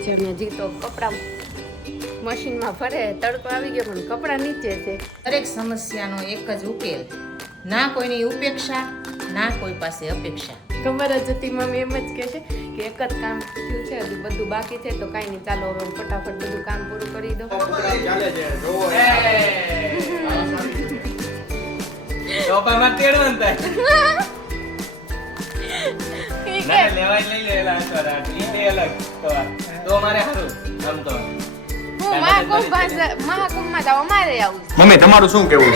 છે મેં જીતો કપડાં મશીનમાં ફરે તડકો આવી ગયો પણ કપડાં નીચે છે. દરેક સમસ્યાનો એક જ ઉકેલ, ના કોઈની ઉપેક્ષા, ના કોઈ પાસે અપેક્ષા. ખબર જ હતી મમ્મી એમ જ કહે છે કે એક જ કામ થયું છે, હજી બધું બાકી છે તો કાંઈ નહીં, ચાલો હવે ફટાફટ બધું કામ પૂરું કરી દો. મહાકુંભમાં જાવ અમારે આવું. મમ્મી તમારું શું કેવું?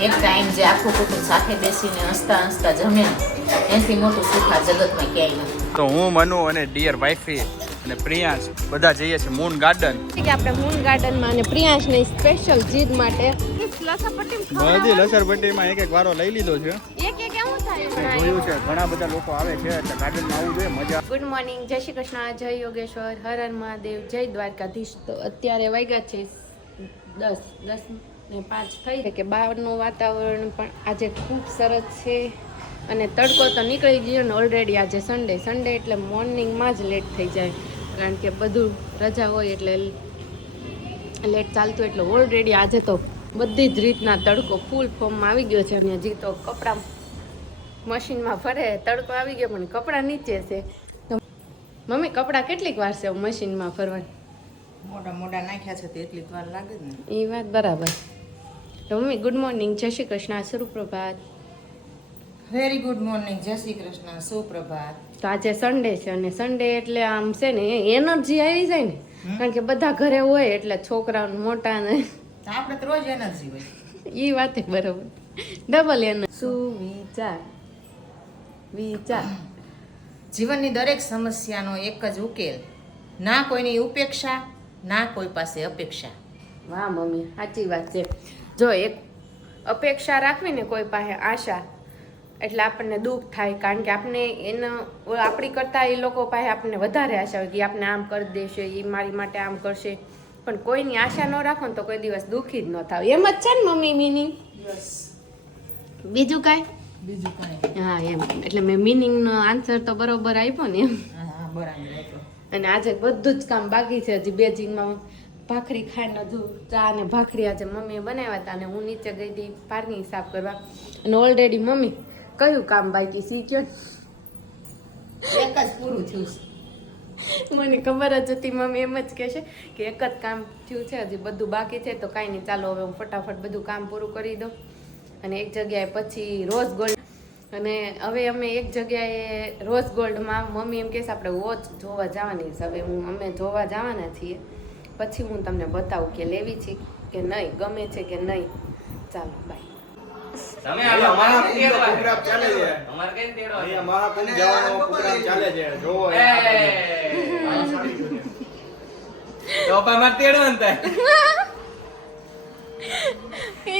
એક ટાઈમ જે આખું કુટુંબ સાથે બેસીને હસતા હસતા જમે એનાથી મોટું સુખ આ જગતમાં ક્યાંય નથી. તો હું મનુ અને ડિયર વાઇફી અને પ્રિયાંશ બધા જઈએ છીએ મૂન ગાર્ડન. કે આપણે મૂન ગાર્ડનમાં અને પ્રિયાંશની સ્પેશિયલ જીદ માટે બધી લસરપટ્ટીમાં એક વારો લઈ લીધો છે. જોયું છે ઘણા બધા લોકો આવે છે એટલે ગાર્ડનમાં આવવું જોઈએ, મજા. ગુડ મોર્નિંગ, જય શ્રી કૃષ્ણ, જય યોગેશ્વર, હર હર મહાદેવ, જય દ્વારકાધીશ. તો અત્યારે વાગ્યા છે 10:05 થઈ છે કે બહારનું વાતાવરણ પણ આજે ખૂબ સરસ છે અને તડકો તો નીકળી ગયો ને ઓલરેડી. આજે સન્ડે એટલે મોર્નિંગમાં જ લેટ થઈ જાય, કારણ કે બધું રજા હોય એટલે લેટ ચાલતું, એટલે ઓલરેડી આજે તો બધી જ રીતના તડકો ફૂલ ફોર્મમાં આવી ગયો છે. અને હજી તો કપડાં મશીનમાં ફરે તડકો આવી ગયો પણ કપડાં નીચે છે. તો મમ્મી કપડાં કેટલીક વાર છે મશીનમાં ફરવાની? મોટા નાખ્યા છે તે એટલી વાર લાગે ને. એ વાત બરાબર. તો mummy good morning, Jai Shri Krishna, સુપ્રભાત. Very good morning, Jai Shri Krishna, સુપ્રભાત. તો આજે સન્ડે છે અને સન્ડે એટલે આમ છે ને એનર્જી આવી જાય ને, કારણ કે બધા ઘરે હોય એટલે છોકરાઓ મોટા ને આપણે તો રોજ એનર્જી હોય. એ વાત બરાબર, ડબલ એનર્જી. સુવિચાર વિચાર. જીવનની દરેક સમસ્યાનો એક જ ઉકેલ, ના કોઈની ઉપેક્ષા, ના કોઈ પાસે અપેક્ષા. વાહ મમ્મી, સાચી વાત છે. જો એક અપેક્ષા રાખવી ને કોઈ પાસે, આશા, એટલે આપણને દુઃખ થાય, કારણ કે આપણે આપણી કરતાં એ લોકો પાસે આપણને વધારે આશા હોય કે આપણે આમ કરી દેશે, એ મારી માટે આમ કરશે. પણ કોઈની આશા ન રાખો ને તો કોઈ દિવસ દુઃખી જ ન થાવ. એમ જ છે ને મમ્મી મિનિંગ? બીજું કાંઈ? હા એમ, એટલે મેં મિનિંગનો આન્સર તો બરોબર આપ્યો ને એમ. હા બરાબર. અને આજે બધું જ કામ બાકી છે. હજી બેજિંગમાં ભાખરી ખાઈને હજુ ચા અને ભાખરી આજે મમ્મીએ બનાવ્યા હતા અને હું નીચે ગઈ હતી પાર્કિંગ સાફ કરવા. અને ઓલરેડી મમ્મી કયું કામ બાકી છે કયો? એક જ પૂરું થયું છે. મને ખબર જ હતી મમ્મી એમ જ કહે છે કે એક જ કામ થયું છે, હજી બધું બાકી છે તો કાંઈ નહીં, ચાલો હવે હું ફટાફટ બધું કામ પૂરું કરી દઉં. અને એક જગ્યાએ પછી રોઝ ગોલ્ડ, અને હવે અમે એક જગ્યાએ રોઝ ગોલ્ડમાં મમ્મી એમ કહેશે આપણે વોચ જોવા જવાની છે. હવે અમે જોવા જવાના છીએ, પછી હું તમને બતાવું કે લેવી છે કે નહીં, ગમે છે કે નહીં. ચાલો બાય. તમે અમારા પ્રોગ્રામ ચાલે છે, અમાર કઈ તેડો અહીંયા મહાકુંભ જવાનો પ્રોગ્રામ ચાલે છે. જોવો તો પામાં તેડો અંતા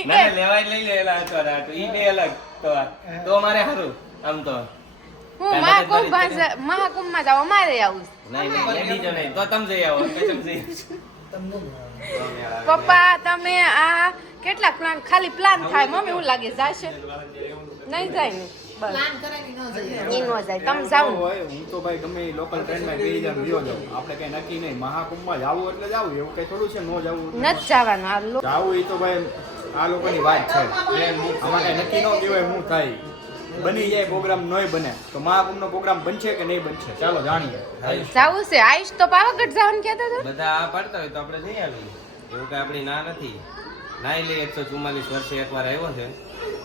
ના લેવાય લઈ લેલા તો રાત ઈ બે અલગ તો મારે હારું આમ તો હું મહાકુંભમાં જાવ અમારે આવું. નહીં બીજો નહીં તો તમે જઈ આવો કસમ જઈ. પપ્પા તમે આ કેટલા પ્લાન, ખાલી પ્લાન થાય મમ્મી, એવું લાગે જાશે નહીં જાય ને પ્લાન કરાવી ન જાય. ઈ નો જાય, તમે જાવ. હું તો ભાઈ ગમે લોકલ ટ્રેનમાં બેસી જાવ વિયો જાવ, આપણે કઈ નક્કી નહીં. મહાકુંભમાં જાવું એટલે જાવું, એવું કઈ થોડું છે ન જાવું નથી જવાનું. આ જાવું એ તો ભાઈ આ લોકોની વાત છે, આમાં કઈ નક્કી ન કહેવાય શું થાય. બની જાય પ્રોગ્રામ નોય બને તો મહાકુંભનો પ્રોગ્રામ બનશે કે નહીં બનશે, ચાલો જાણીએ. જાવું છે. આઈશ તો પાવાગઢ જવાનું કહેતા હતા. બધા આ પાડતા હોય તો આપણે જઈ આવીએ, એવું કઈ આપણી ના નથી. ના લે 144 વર્ષે એકવાર આવ્યો છે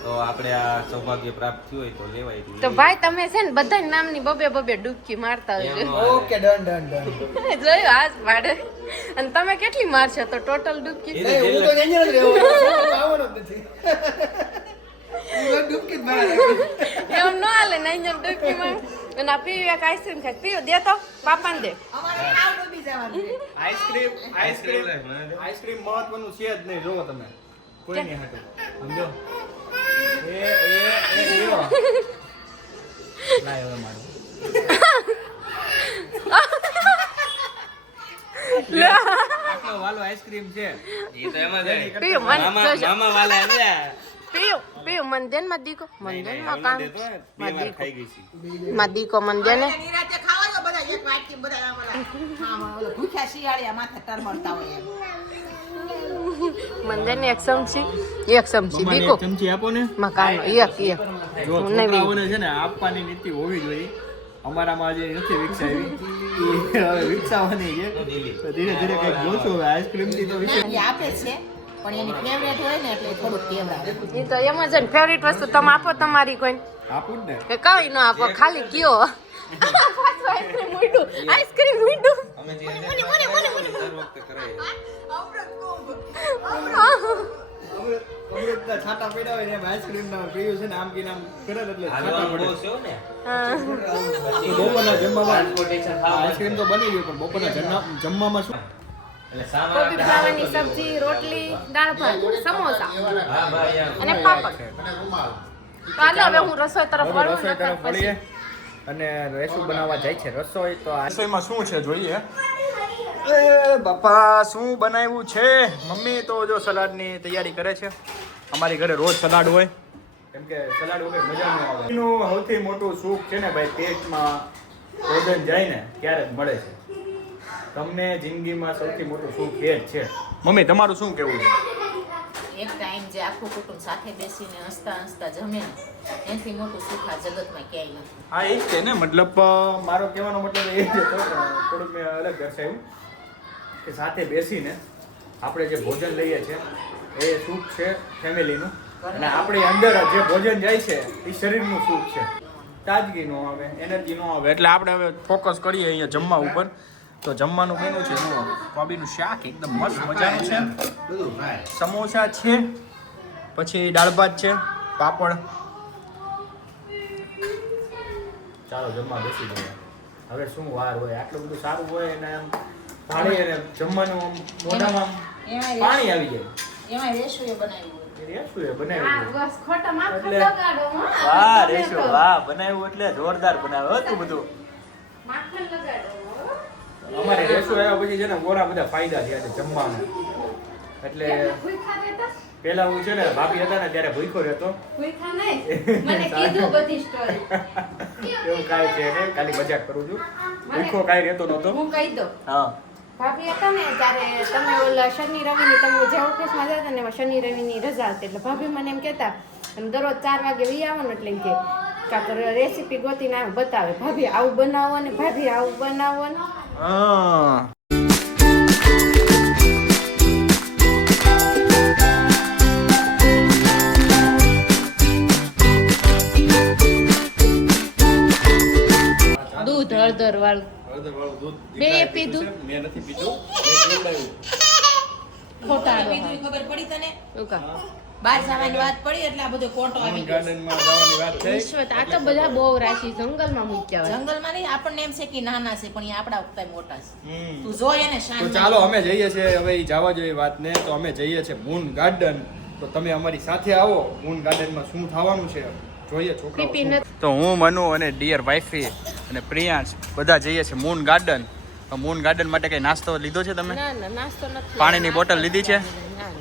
તો આપણે આ સૌભાગ્ય પ્રાપ્ત થયું હોય તો લેવાય. તો ભાઈ તમે છે ને બધા નામની બબે ડૂબકી મારતા હોય. ઓકે ડન જોયું આજ પાડે. અને તમે કેટલી મારશો તો ટોટલ ડૂબકી? હું તો અહીંયા જ રહેવાનો જ નથી. એમ ન હાલે ને, અહીંયા ડૂબકી માર. અને આ પીવી એક આઈસ્ક્રીમ ખાય, પીવું દે તો પાપાને દે. અમારે આવ ડૂબી જવાનું. આઈસ્ક્રીમ મહત્વનું છે જ નહીં. જોવો તમે કોઈ નહીં હાટું સમજો. એ લ્યો લાય હવે મારું આટલો વાલો આઈસ્ક્રીમ છે એ તો એમાં જ પીવું મામા વાલા આવ્યા પીવું મન દે ને દીકો, મન દે ને કામ ખાઈ ગઈ છે. માં દીકો મન દે ને. નિરાતે ખાવા જો બધા એક વાટકી બધા ઓલા ભૂખ્યા શિયાળિયા માથે ટરમરતા હોય એમ. મંદિર ને એક ચમચી મમ્માને દીકો એક ચમચી આપો ને. મકાન એક જો છોકરાઓને છે ને આપવાની નીતિ હોવી જોઈએ. અમારામાં જે નથી વિકસાવી એ હવે વિકસાવવાની છે. તો ધીરે ધીરે કંઈક જોશું હવે આઈસ્ક્રીમ થી તો વિશે એ આપે છે પણ એની ફેવરેટ હોય ને એટલે થોડુંક કેવડાવે. એ તો એમ જ ફેવરિટ વસ્તુ તમે આપો તમારી કોઈ આપું જ ને. કે કઈ ન આપો ખાલી કયો આઈસ્ક્રીમ મીઠું અમે જે દર વખતે કરાવીએ. અમૃતના છાંટા પડ્યા હોય ને એમ આઈસ્ક્રીમના પીયું છે ને આમ કીને આમ કરે ને એટલે છાંટા હાલવાનું પડે. બહુ છે હો ને. તો બપોરના જમવામાં Transportation ખાવા આઈસ્ક્રીમ તો બની ગયું પણ બપોરના જમવામાં શું? એટલે સામાન કોબી આપણે ફ્લાવરની હાથમાં સબ્જી રોટલી દાળ ભાત સમોસા હા ભાઈ યાર. અને પાપડ તો હાલો હવે હું રસોઈ તરફ હવે વળું રસોઈ નકર તરફ વળીએ અને રસોઈ બનાવવા જાય છે. રસોઈ તો રસોઈમાં શું છે જોઈએ. એ બાપા શું બનાવ્યું છે મમ્મી? તો જો સલાડની તૈયારી કરે છે. અમારી ઘરે રોજ સલાડ હોય કેમ કે સલાડ વગર મજા ન આવે. એનું સૌથી મોટું સુખ છે ને ભાઈ પેટમાં ભોજન જાય ને ત્યારે જ મળે છે. તમને જિંદગીમાં સૌથી મોટું સુખ એ જ છે. મમ્મી તમારું શું કેવું છે? એક ટાઈમ જે આખું કુટુંબ સાથે બેસીને હસતા હસતા જમે ને એનાથી મોટું સુખ આ જગતમાં ક્યાંય નથી. હા એ જ છે ને મતલબ મારો કહેવાનો મતલબ એ જ હતો. થોડુંક મેં અલગ દર્શાવ્યું કે સાથે બેસીને આપણે જે ભોજન લઈએ છીએ એ સુખ છે ફેમિલીનું અને આપણી અંદર જે ભોજન જાય છે એ શરીરનું સુખ છે. તાજગી ન આવે, એનર્જી ન આવે. એટલે આપણે હવે ફોકસ કરીએ અહીંયા જમવા ઉપર. તો જમવાનું કયું છે? જુઓ કોબીનું શાક એકદમ મસ્ત મજાનું છે, સમોસા છે, પછી દાળ ભાત છે, પાપડ. ચાલો જમવા બેસી જઈએ. હવે શું વાર હોય, આટલું બધું સારું હોય અને આમ થાળી અને જમવાનું આમ મોઢામાં આમ પાણી આવી જાય. એમાં રેશુએ બનાવ્યું હોય. રેશું એ બનાવ્યું હા, બસ ખોટો માખણ એટલે- લગાડો હો. વાહ તમે રેશો તો વાહ, બનાવ્યું એટલે જોરદાર બનાવ્યું હતું બધું. માખણ લગાડો હો. અમારે રેશો આવ્યા પછી છે ને ઘણા બધા ફાયદા થયા છે જમવાના. એટલે ભૂખ્યા રહેતા? પેલા હું છે ને ભાભી હતા ને ત્યારે ભૂખ્યો રહેતો. ભૂખ્યા નહીં. મને કીધું બધી સ્ટોરી. એવું કાંઈ છે નહીં, ખાલી મજાક કરું છું. ભૂખ્યો કાંઈ રહેતો નહોતો. હું કહી દઉં. હા ભાભી હતા ને ત્યારે તમે ઓલા શનિ રવિની તમે જે ઓફિસમાં જતા ને એમાં શનિ રવિની રજા હતી એટલે ભાભી મને એમ કહેતા તમે દરરોજ 4 વાગે વી આવો ને એટલે એમ કે કાંક રેસીપી ગોતીને આવે બતાવે ભાભી આવું બનાવો ને ભાભી આવું બનાવો ને હા દૂધ હળદર વાળું હળદરવાળું દૂધ બે પીધું? મેં નથી પીધું. મેં પીવડાવ્યું. ખોટાડો બીજું ખબર પડી તને? ઉકા બહાર જવાની વાત પડી એટલે આ બધો કોટો આવી ગયો. ગાર્ડનમાં જવાની વાત થઈ. વિશ્વત આ તો બધા બહુ રાશિ જંગલમાં મૂક્યા હોય જંગલમાં નહીં, આપણને એમ છે કે નાના છે પણ એ આપણા વખતે મોટા છે. હમ. તું જોઈ એને તો શાન ચાલો અમે જઈએ છીએ હવે ઈ જવા જેવી વાત ને. તો અમે જઈએ છીએ મૂન ગાર્ડન. તો તમે અમારી સાથે આવો. મૂન ગાર્ડનમાં શું થવાનું છે જોઈએ છોકરાઓ. પીપી શું- નથી. તો હું મનુ અને ડિયર વાઇફી અને પ્રિયાંશ બધા જઈએ છીએ મૂન ગાર્ડન. તો મૂન ગાર્ડન માટે કઈ નાસ્તો લીધો છે તમે? ના ના નાસ્તો નથી પાણીની બોટલ લીધી છે? ના, ના.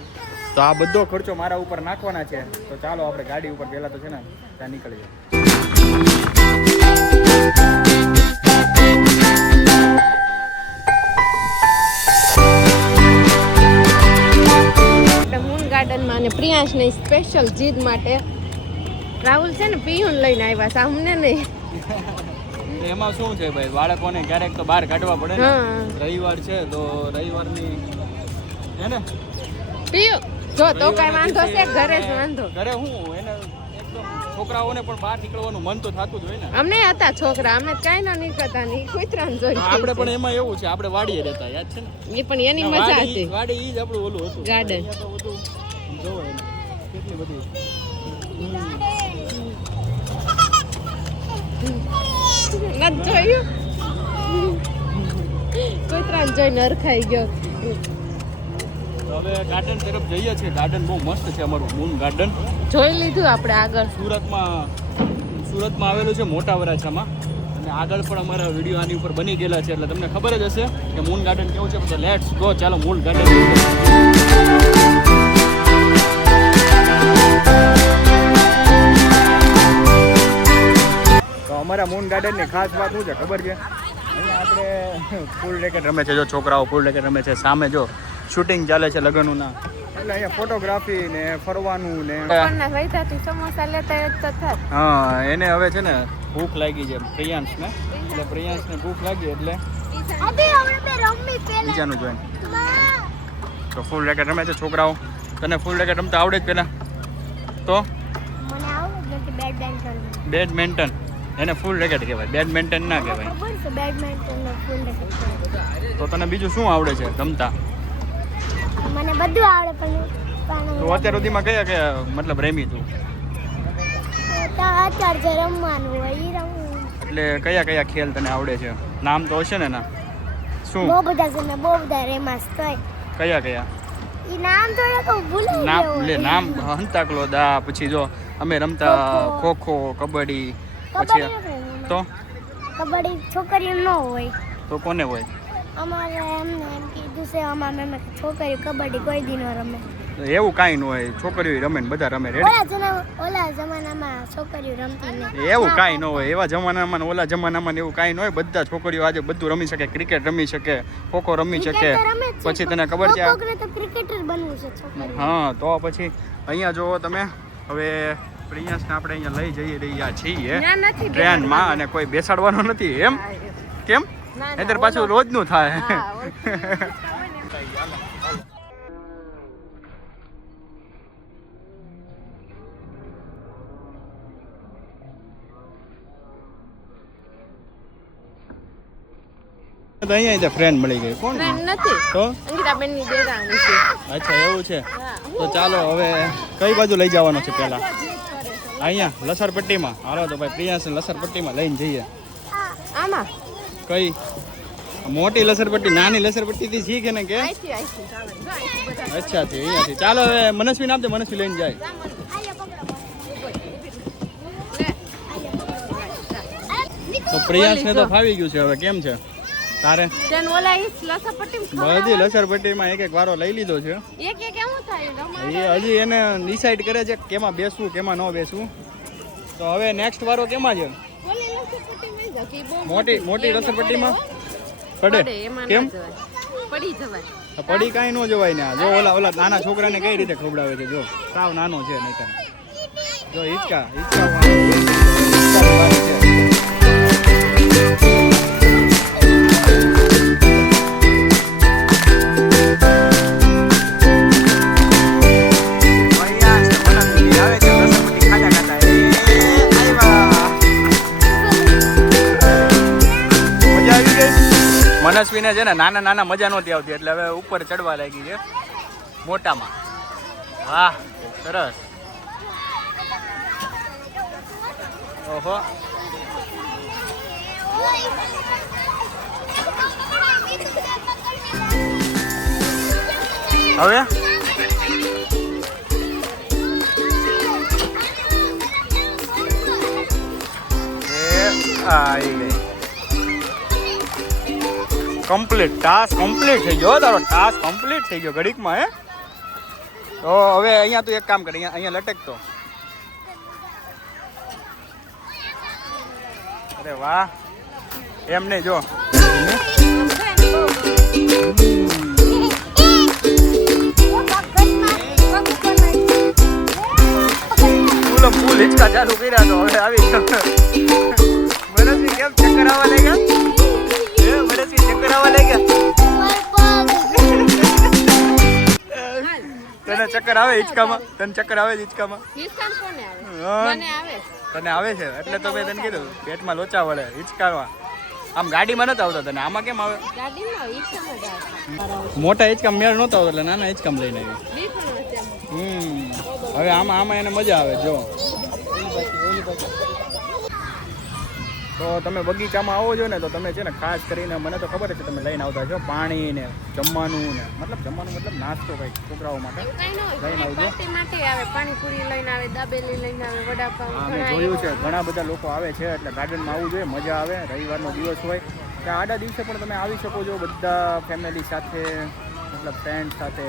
તો આ બધો ખર્ચો મારા ઉપર નાખવાના છે. તો ચાલો આપણે ગાડી ઉપર પહેલા તો છે ને ત્યાં નીકળી જાય. આપણે મૂન ગાર્ડનમાં અને પ્રિયાંશની સ્પેશિયલ જીદ માટે રાહુલ છે ને પિયુન લઈને આવ્યા છે અમને નહીં. એમાં શું છે ભાઈ, બાળકોને ક્યારેક તો બહાર કાઢવા પડે ને. હા. રવિવાર છે તો રવિવારની હે ને પિયુ જો તો કઈ વાંધો છે ઘરે જ વાંધો. ઘરે હું એને એકદમ છોકરાઓને પણ બહાર નીકળવાનું મન તો થતું જ હોય ને. અમને હતા છોકરા અમે કઈ ના નીકળતા નહીં કૂતરાને જોઈ આપણે પણ એમાં એવું છે, આપણે વાડીએ રહેતા યાદ છે ને. એ પણ એની મજા વાડી હતી વાડી ઈ જ આપણું ઓલું હતું. ગાર્ડન. અહીંયા તો બધું જોવો એને કેટલી બધી નથી જોયું કૂતરાને જોઈને અરખાઈ ગયો. હવે ગાર્ડન તરફ જઈએ છીએ. ગાર્ડન બહુ મસ્ત છે અમારું મૂન ગાર્ડન. જોઈ લીધું આપણે આગળ. સુરતમાં આવેલું છે મોટા વરાછામાં. અને આગળ પણ અમારા વિડીયો આની ઉપર બની ગયેલા છે એટલે તમને ખબર જ હશે કે મૂન ગાર્ડન કેવું છે. તો લેટ્સ ગો, ચાલો મૂન ગાર્ડન. તો અમારા મૂન ગાર્ડનની ખાસ વાત શું છે ખબર છે? અહીંયા આપણે ફૂલ રેકેટ રમે છે, જો છોકરાઓ ફૂલ રેકેટ રમે છે. સામે જો શૂટિંગ ચાલે છે લગ્નનું ના, એટલે અહીંયા ફોટોગ્રાફી ને ફરવાનું ને ઉપરના વૈતાથી સમોસા લેતા હોય તો થાત. હા એને હવે છે ને ભૂખ લાગી છે પ્રિયાંશને, એટલે પ્રિયાંશને ભૂખ લાગી એટલે બીજાનું જોઈને તો ફૂલ રેકેટ રમે છે છોકરાઓ. તને ફૂલ રેકેટ રમતા આવડે જ પેલા? તો મને આવડે છે બેડમિન્ટન. બેડમિન્ટન એને ફૂલ રેકેટ કહેવાય, બેડમિન્ટન ના કહેવાય. ખબર છે બેડમિન્ટન નો ફૂલ રેકેટ. તો તને બીજું શું આવડે છે રમતા? મને બધું આવડે પણ તો અત્યાર સુધીમાં કયા કયા મતલબ રમી તું? અત્યારે જે રમવાનું હોય એ રમવું. એટલે કયા કયા ખેલ તને આવડે છે? નામ તો હશે ને ના? શું બહુ બધા છે ને બહુ બધા રેમાસ થાય. કયા કયા એ નામ થોડા કહું ભૂલી નામ? ગયો. લે નામ હંતાકલો દા, પછી જો અમે રમતા ખોખો, કબડ્ડી, પછી તો કબડ્ડી છોકરીઓ ન હોય. તો કોને હોય? અમારે એમને એમ કીધું છે અમારે મેં છોકરીઓ કબડ્ડી કોઈ દી ન રમે. એવું કાંઈ ન હોય, છોકરીઓ રમે ને બધા રમે. રેડી? ઓલા જમાનામાં છોકરીઓ રમતી નહીં. એવું કાંઈ ન હોય, એવા જમાનામાં ને ઓલા જમાનામાં ને એવું કાંઈ ન હોય. બધા છોકરીઓ આજે બધું રમી શકે, ક્રિકેટ રમી શકે, ખોખો રમી શકે. પછી તને ખબર છે કોકને તો ક્રિકેટર બનવું છે છોકરી. હા તો પછી અહીંયા જો તમે હવે પ્રિયાંશને આપણે અહીંયા લઈ જઈ રહ્યા છીએ ત્યાં નથી ટ્રેનમાં, અને કોઈ બેસાડવાનો નથી એમ. કેમ? નહીંતર પાછું રોજનું થાય. તો અહીંયા ફ્રેન્ડ મળી ગઈ. કોણ? ફ્રેન્ડ નથી, તો અંકિતાબેન ની દેરાણી છે. અચ્છા એવું છે. તો ચાલો હવે કઈ બાજુ લઈ જવાનો છે પહેલા? અહીંયા લસરપટ્ટીમાં. હાલો તો ભાઈ પ્રિયાંશ લસરપટ્ટીમાં લઈને જઈએ. આમાં કઈ મોટી લસરપટ્ટી? નાની લસરપટ્ટી થી શીખે ને કે? આઈથી અચ્છા થી અહીંયાથી. ચાલો હવે મનસ્વી નામ તો મનસ્વી લઈને જાય. તો પ્રિયાંશને તો ફાવી ગયું છે. હવે કેમ છે તારે? તેન ઓલા ઈસ લસરપટ્ટીમાં બધી લસરપટ્ટીમાં એક એક વારો લઈ લીધો છે. એક એક કેવું થાય એ હજી એને ડિસાઈડ કરે છે કે કેમાં બેસવું કેમાં ન બેસવું. તો હવે નેક્સ્ટ વારો કેમાં છે? ઓલી લસરપટ્ટીમાં જાવ કે બહુ મોટી મોટી લસરપટ્ટીમાં પડે? એમાં કેમ? ના જવાય, પડી જવાય. પડી કાંઈ ન જવાય ને. જો ઓલા ઓલા નાના છોકરાને કઈ રીતે ખવડાવે છે, જો સાવ નાનો છે નહીતર. જો હિચકા હિચકા છે. મનસ્વીને છે ને નાના નાના મજા નહોતી આવતી, એટલે હવે ઉપર ચડવા લાગી છે મોટામાં. વાહ સરસ. ઓહો હવે આવી ગઈ. કમ્પ્લીટ ટાસ્ક કમ્પ્લીટ થઈ ગયો. તારો ટાસ્ક કમ્પ્લીટ થઈ ગયો ઘડીકમાં. હે તો હવે અહીંયા તું એક કામ કર, અહીંયા લટકતો. અરે વાહ, એમ નહીં જો ફૂલ હિંચકા ચાલુ કર્યા તો હવે આવી મનસ્વી કેમ ચક્કર આવવા લાગ્યા? મનસ્વી ચક્કર આવવા લાગ્યા? તને ચક્કર આવે હિંચકામાં? તને ચક્કર આવે હિંચકામાં? હિસ્કાન કોને આવે? હા. મને આવે. તને આવે છે એટલે તો મેં તને કીધું પેટમાં લોચા વળે હિંચકામાં. આમ ગાડીમાં નતા આવતા તને, આમાં કેમ આવે? ગાડીમાં હિસ્કામાં જ આવે. મોટા હિંચકામ મેળ નહોતા આવતો એટલે નાના હિંચકામ લઈને આવી. દીકરો છે. હવે આમાં આમાં એને મજા આવે. જો તો તમે બગીચામાં આવો છો ને તો તમે છે ને ખાસ કરીને, મને તો ખબર છે તમે લઈને આવતા છો પાણી ને જમવાનું ને, મતલબ નાસ્તો કંઈક છોકરાઓ માટે કઈ ન હોય, લઈને આવજો. પાર્ટી માટે આવે, પાણીપુરી લઈને આવે, દાબેલી લઈને આવે, વડાપાવ. હા મેં જોયું છે ઘણા બધા લોકો આવે છે, એટલે ગાર્ડનમાં આવવું જોઈએ, મજા આવે. રવિવારનો દિવસ હોય કે આડા દિવસે પણ તમે આવી શકો છો બધા ફેમિલી સાથે, મતલબ ફ્રેન્ડ સાથે,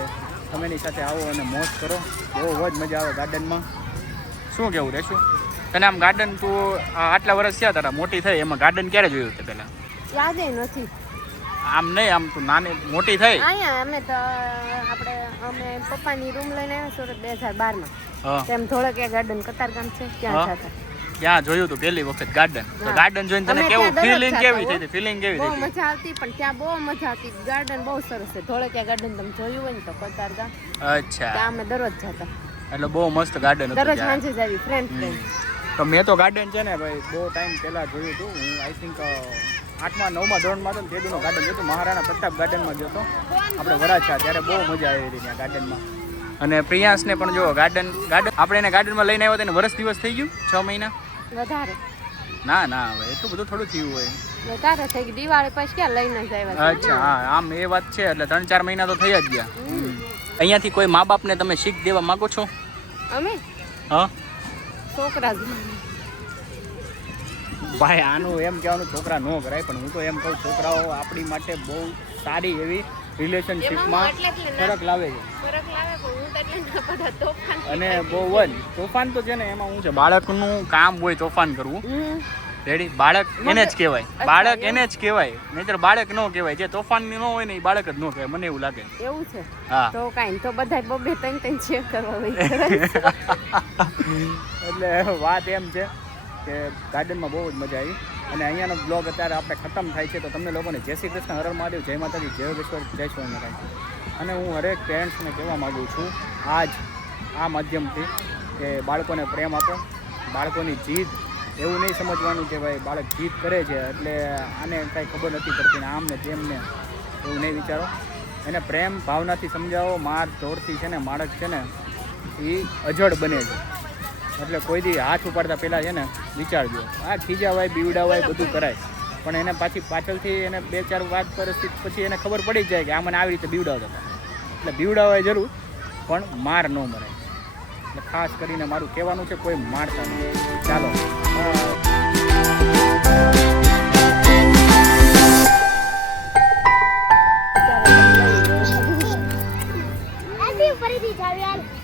ફેમિલી સાથે આવો અને મોજ કરો. બહુ જ મજા આવે ગાર્ડનમાં. શું કેવું રહેશું તને? આમ ગાર્ડન તું આટલા વર્ષ થયા તારા મોટી થઈ, એમાં ગાર્ડન ક્યારે જોયું હતું પહેલાં? યાદ નથી. આમ નહીં, આમ તું નાની મોટી થઈ. અહીંયા અમે પપ્પાની રૂમ લઈને આવ્યા સુરત 2012 હા તેમ ધોળકિયા ગાર્ડન કતારગામ છે ત્યાં હા. જતા. ત્યાં જોયું તું પહેલી વખત ગાર્ડન. તો હા. ગાર્ડન જોઈને તને અમે કેવું ત્યાં દરરોજ ફિલિંગ જતા કેવી હો. થઈ હતી? ફિલિંગ કેવી બહુ થઈ હતી? મજા આવતી, પણ ત્યાં બહુ મજા આવતી. ગાર્ડન બહુ સરસ છે. ધોળકિયા ગાર્ડન તમે જોયું હોય ને તો કતારગામ અચ્છા, ત્યાં અમે દરરોજ જતા. એટલે બહુ મસ્ત ગાર્ડન હતું દરરોજ ત્યાં. સાંજે જ આવી ફ્રેન્ડ. તો મેં તો ગાર્ડન છે ને ભાઈ બહુ ટાઈમ પહેલા જોયું હતું. હું આઈ થિંક 8મા 9મા ધોરણમાં હતો ને તેદીનું ગાર્ડન જોયું હતું. મહારાણા પ્રતાપ ગાર્ડનમાં ગયો હતો આપણે વરાછા, ત્યારે બહુ મજા આવી હતી ત્યાં ગાર્ડનમાં. અને પ્રિયાંશને પણ જો ગાર્ડન આપણે એને ગાર્ડનમાં લઈને આવ્યા હતા, એને વર્ષ દિવસ થઈ ગયું 6 મહિના. વધારે ના હવે એટલું બધું થોડું થયું હોય. વધારે થઈ ગઈ. દિવાળી પછી ક્યાં લઈને જ આવ્યા અચ્છા, હા, આમ એ વાત છે. એટલે 3-4 મહિના તો થઈ જ ગયા. અહીંયાથી કોઈ મા બાપને તમે શીખ દેવા માંગો છો? અમે હા છોકરા જ ભાઈ, આનું એમ કહેવાનું છોકરા ન કરાય, પણ હું તો એમ કહું છોકરાઓ આપણી માટે બહુ સારી એવી રિલેશનશિપમાં ફરક લાવે છે. ફરક લાવે, પણ હું તો એટલે ના બધા તોફાન અને બહુ જ તોફાન તો છે ને એમાં શું છે, બાળકનું કામ હોય તોફાન કરવું. રેડી? બાળક એને જ કહેવાય, બાળક એને જ કહેવાય, નહીંતર બાળક ન કહેવાય. જે તોફાનની ન હોય ને એ બાળક જ ન કહેવાય, મને એવું લાગે. એવું છે. હા, તો કાંઈ તો બધા બબે ત્રણ ચેક કરવા હોય. એટલે વાત એમ છે કે ગાર્ડનમાં બહુ જ મજા આવી. અને અહીંયાનો બ્લોગ અત્યારે આપણે ખતમ થાય છે. તો તમને લોકોને જય શ્રી કૃષ્ણ, હર મહાદેવ, જય માતાજી, જય યોગેશ્વર, જય સ્વામિનારાયણ. અને હું હરેક પેરેન્ટ્સને કહેવા માગું છું આ માધ્યમથી કે બાળકોને પ્રેમ આપો. બાળકોની જીદ એવું નહીં સમજવાનું કે ભાઈ બાળક જીદ કરે છે એટલે આને કાંઈ ખબર નથી પડતી ને આમ ને તેમ ને, એવું નહીં વિચારો. એને પ્રેમ ભાવનાથી સમજાવો. માર ઢોરથી છે ને બાળક છે ને એ અજડ બને છે. એટલે કોઈ દી હાથ ઉપાડતા પહેલાં છે ને વિચારજો. આ ખીજાવાય, બીવડાવાય, બધું કરાય, પણ એને પાછળથી એને 2-4 વાત પરિસ્થિતિ પછી એને ખબર પડી જ જાય કે આ મને આવી રીતે બીવડાવતા હતા. એટલે બીવડાવાય જરૂર, પણ માર ન મરાય. એટલે ખાસ કરીને મારું કહેવાનું છે કોઈ મારતા નહીં. ચાલો.